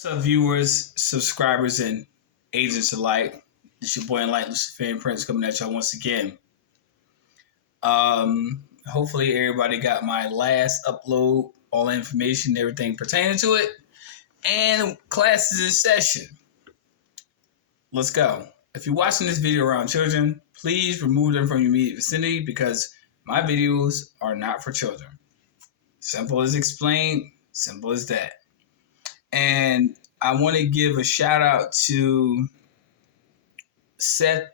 What's up, viewers, subscribers, and agents alike? It's your boy Enlight Luciferian Prince coming at y'all once again. Hopefully everybody got my last upload, all the information, everything pertaining to it, and class is in session. Let's go. If you're watching this video around children, please remove them from your immediate vicinity because my videos are not for children. Simple as explained, simple as that. And I want to give a shout out to Seth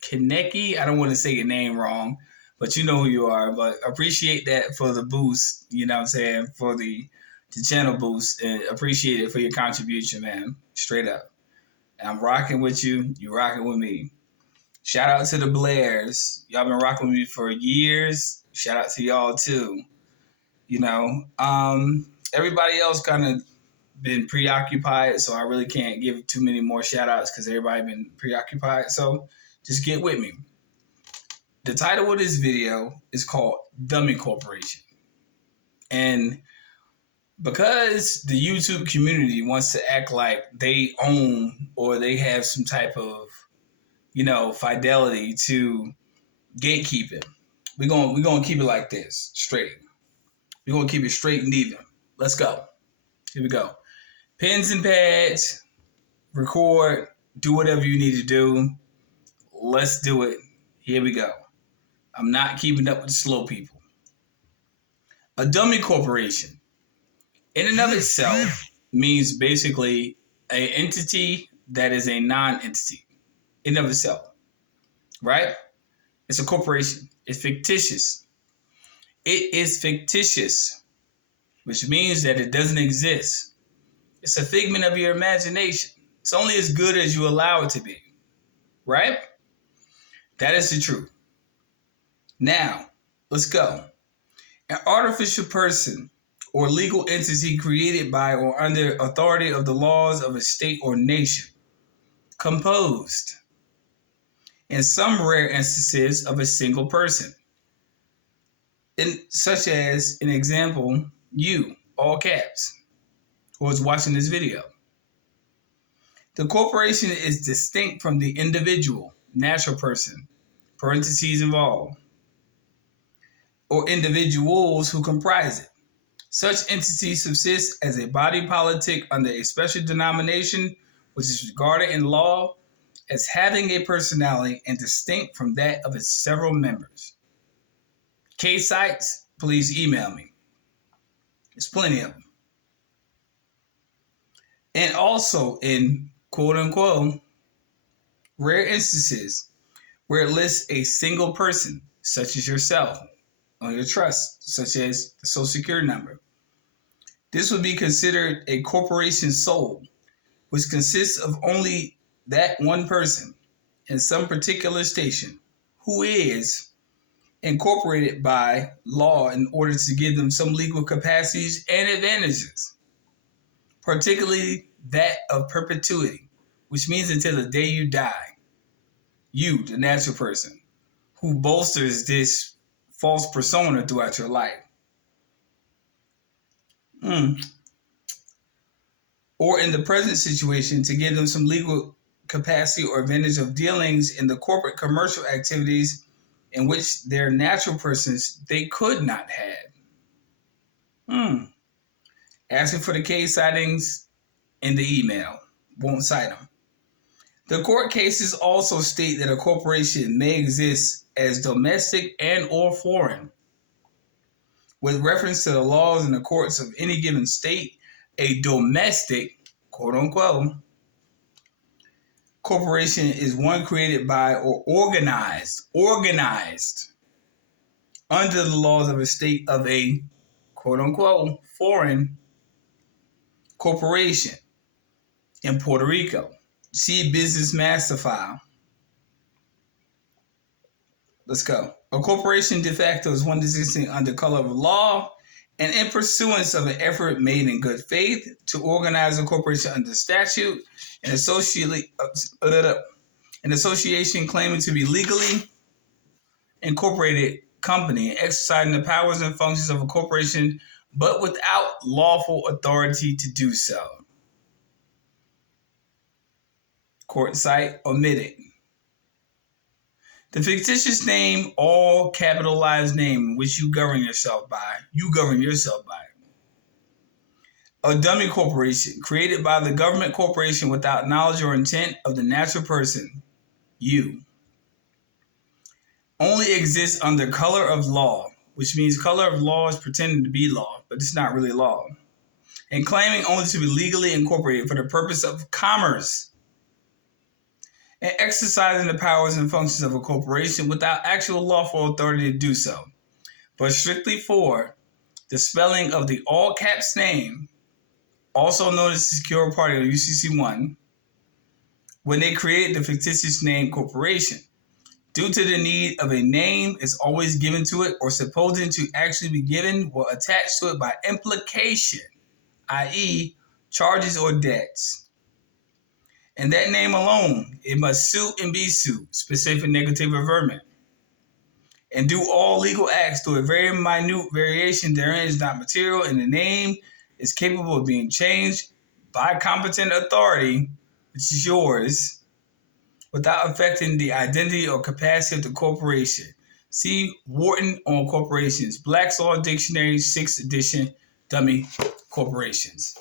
Kaneki. I don't want to say your name wrong, but you know who you are. But appreciate that for the boost, you know what I'm saying, for the channel boost. And appreciate it for your contribution, man. Straight up. And I'm rocking with you. You rocking with me. Shout out to the Blairs. Y'all been rocking with me for years. Shout out to y'all too. You know, everybody else kind of been preoccupied, so I really can't give too many more shout outs because everybody been preoccupied. So just get with me. The title of this video is called Dummy Corporation. And because the YouTube community wants to act like they own or they have some type of, fidelity to gatekeeping, we're gonna keep it like this, straight. We're gonna keep it straight and even. Let's go. Here we go. Pens and pads, record, do whatever you need to do. Let's do it. Here we go. I'm not keeping up with the slow people. A dummy corporation, in and of itself, means basically an entity that is a non-entity in and of itself, right? It's a corporation. It's fictitious. It is fictitious, which means that it doesn't exist. It's a figment of your imagination. It's only as good as you allow it to be, right? That is the truth. Now, let's go. An artificial person or legal entity created by or under authority of the laws of a state or nation, composed, in some rare instances, of a single person. Such as, an example, you, all caps, who is watching this video. The corporation is distinct from the individual, natural person, parentheses involved, or individuals who comprise it. Such entities subsist as a body politic under a special denomination which is regarded in law as having a personality and distinct from that of its several members. Case sites, please email me. There's plenty of them. And also in quote unquote rare instances where it lists a single person, such as yourself, on your trust, such as the Social Security number. This would be considered a corporation soul, which consists of only that one person in some particular station who is incorporated by law in order to give them some legal capacities and advantages, particularly that of perpetuity, which means until the day you die. You, the natural person, who bolsters this false persona throughout your life. Or in the present situation, to give them some legal capacity or advantage of dealings in the corporate commercial activities in which their natural persons they could not have. Asking for the case sightings in the email. Won't cite them. The court cases also state that a corporation may exist as domestic and or foreign. With reference to the laws and the courts of any given state, a domestic, quote unquote, corporation is one created by or organized under the laws of a state of a, quote unquote, foreign corporation in Puerto Rico. See Business Master File. Let's go. A corporation de facto is one existing under color of law and in pursuance of an effort made in good faith to organize a corporation under statute, an association claiming to be legally incorporated company and exercising the powers and functions of a corporation, but without lawful authority to do so. Court site omitted. The fictitious name, all capitalized name, which you govern yourself by. You govern yourself by. A dummy corporation, created by the government corporation without knowledge or intent of the natural person, you, only exists under color of law, which means color of law is pretending to be law, but it's not really law, and claiming only to be legally incorporated for the purpose of commerce, and exercising the powers and functions of a corporation without actual lawful authority to do so, but strictly for the spelling of the all caps name, also known as the secure party or UCC1, when they created the fictitious name corporation. Due to the need of a name is always given to it or supposing to actually be given will attach to it by implication, i.e. charges or debts. And that name alone, it must suit and be suit, specific negative averment, and do all legal acts through a very minute variation therein is not material, and the name is capable of being changed by competent authority, which is yours, without affecting the identity or capacity of the corporation. See Wharton on Corporations, Black's Law Dictionary, 6th edition, dummy corporations.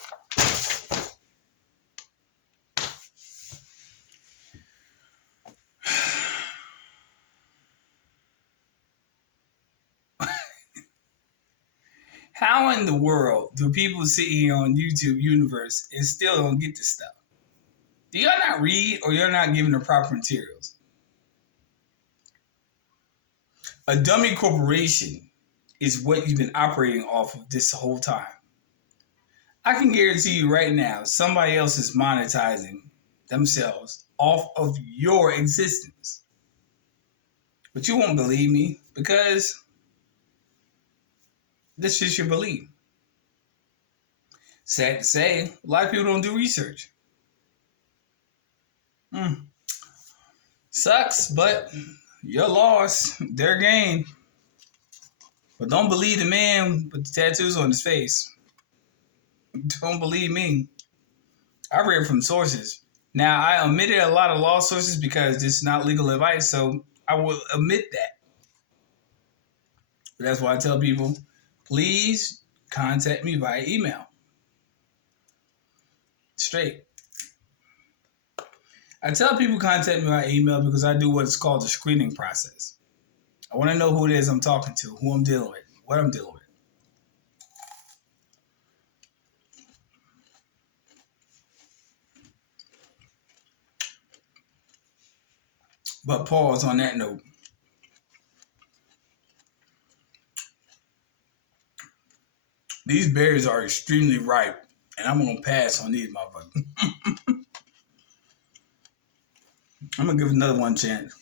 How in the world do people sit here on YouTube Universe and still don't get this stuff? Do y'all not read or you're not given the proper materials? A dummy corporation is what you've been operating off of this whole time. I can guarantee you right now, somebody else is monetizing themselves off of your existence. But you won't believe me because this is your belief. Sad to say, a lot of people don't do research. Sucks, but your loss, their gain. But don't believe the man with the tattoos on his face. Don't believe me. I read from sources. Now, I omitted a lot of law sources because this is not legal advice, so I will omit that. But that's why I tell people, please contact me via email. Straight. I tell people contact me via email because I do what's called the screening process. I want to know who it is I'm talking to, who I'm dealing with, what I'm dealing with. But pause on that note. These berries are extremely ripe, and I'm going to pass on these motherfuckers. I'm going to give another one chance.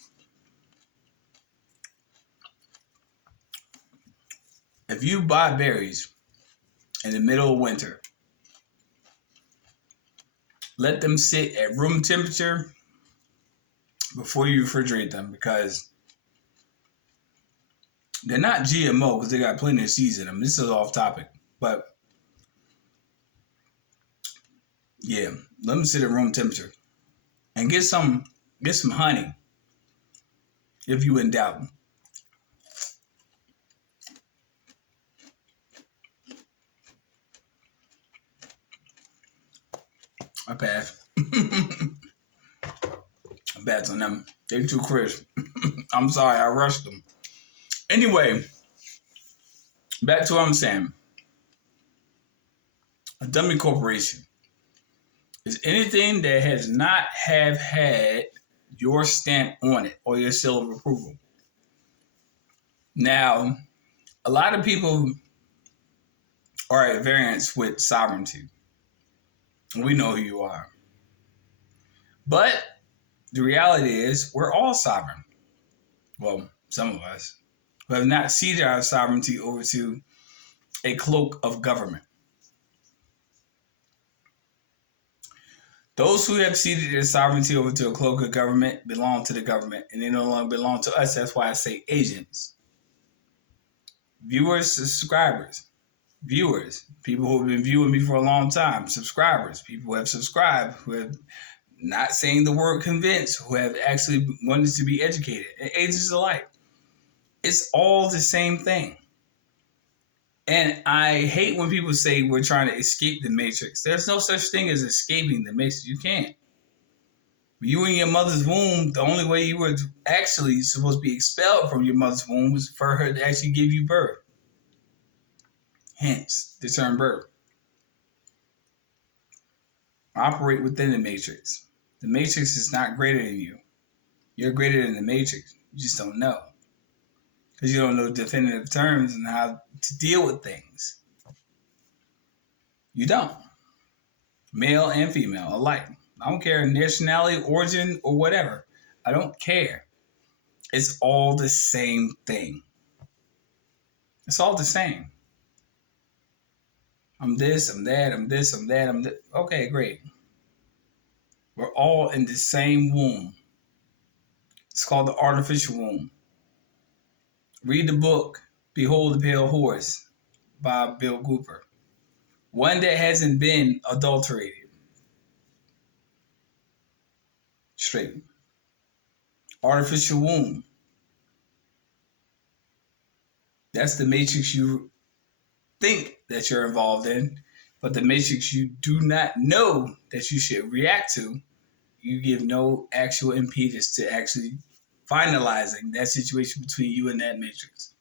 If you buy berries in the middle of winter, let them sit at room temperature before you refrigerate them because they're not GMO because they got plenty of seeds in them. This is off topic, but yeah, let them sit at room temperature and get some honey if you in doubt. I pass. I pass on them. They're too crisp. I'm sorry, I rushed them. Anyway, back to what I'm saying. A dummy corporation is anything that has not have had your stamp on it or your seal of approval. Now, a lot of people are at variance with sovereignty. We know who you are. But the reality is we're all sovereign. Well, some of us who have not ceded our sovereignty over to a cloak of government. Those who have ceded their sovereignty over to a cloak of government belong to the government, and they no longer belong to us. That's why I say agents. Viewers, subscribers. Viewers, people who have been viewing me for a long time. Subscribers, people who have subscribed, who have not saying the word convince, who have actually wanted to be educated, and ages alike. It's all the same thing. And I hate when people say we're trying to escape the matrix. There's no such thing as escaping the matrix. You can't. You in your mother's womb, the only way you were actually supposed to be expelled from your mother's womb was for her to actually give you birth. Hence, the term birth. Operate within the matrix. The matrix is not greater than you. You're greater than the matrix. You just don't know. Because you don't know definitive terms and how to deal with things. You don't. Male and female alike. I don't care nationality, origin, or whatever. I don't care. It's all the same thing. It's all the same. I'm this, I'm that, I'm this, I'm that, I'm that. Okay, great. We're all in the same womb. It's called the artificial womb. Read the book, Behold the Pale Horse by Bill Cooper. One that hasn't been adulterated. Straight. Artificial womb. That's the matrix you think that you're involved in, but the matrix you do not know that you should react to, you give no actual impedance to actually finalizing that situation between you and that matrix.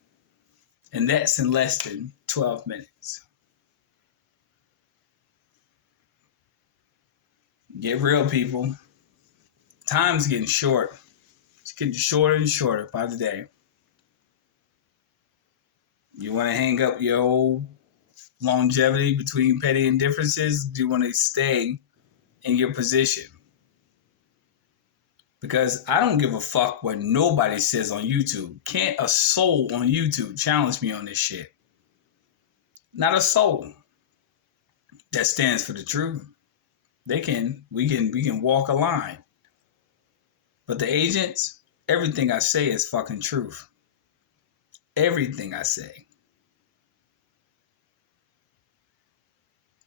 And that's in less than 12 minutes. Get real, people. Time's getting short. It's getting shorter and shorter by the day. You want to hang up your old longevity between petty indifferences? Do you want to stay in your position? Because I don't give a fuck what nobody says on YouTube. Can't a soul on YouTube challenge me on this shit? Not a soul that stands for the truth. We can walk a line. But the agents, everything I say is fucking truth. Everything I say.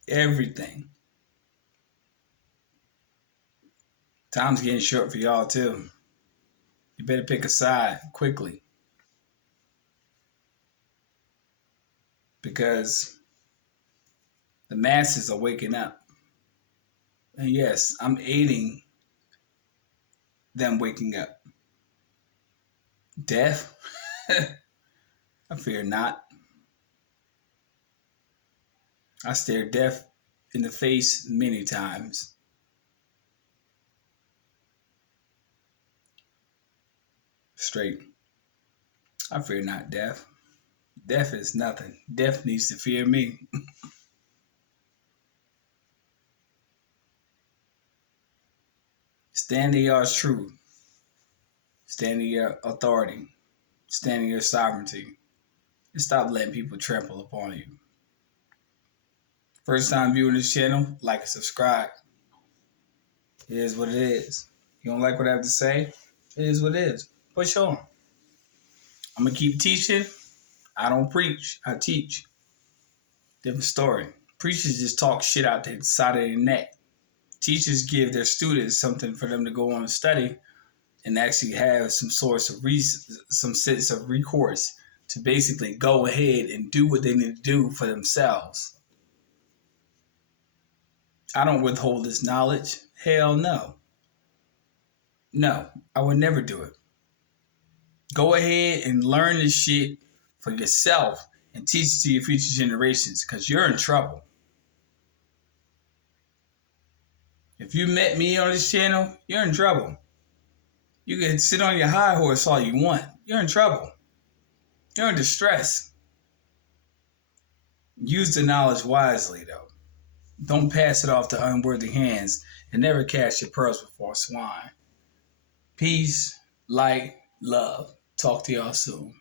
Everything. Time's getting short for y'all too. You better pick a side quickly. Because the masses are waking up. And yes, I'm aiding them waking up. Death? I fear not. I stared death in the face many times. Straight. I fear not death. Death is nothing. Death needs to fear me. Stand in your truth. Stand in your authority. Stand in your sovereignty. And stop letting people trample upon you. First time viewing this channel, like and subscribe. It is what it is. You don't like what I have to say? It is what it is. Push on. I'm going to keep teaching. I don't preach. I teach. Different story. Preachers just talk shit out the side of their neck. Teachers give their students something for them to go on and study and actually have some source of some sense of recourse to basically go ahead and do what they need to do for themselves. I don't withhold this knowledge. Hell no. No, I would never do it. Go ahead and learn this shit for yourself and teach it to your future generations because you're in trouble. If you met me on this channel, you're in trouble. You can sit on your high horse all you want. You're in trouble. You're in distress. Use the knowledge wisely, though. Don't pass it off to unworthy hands and never cast your pearls before swine. Peace, light, love. Talk to y'all soon.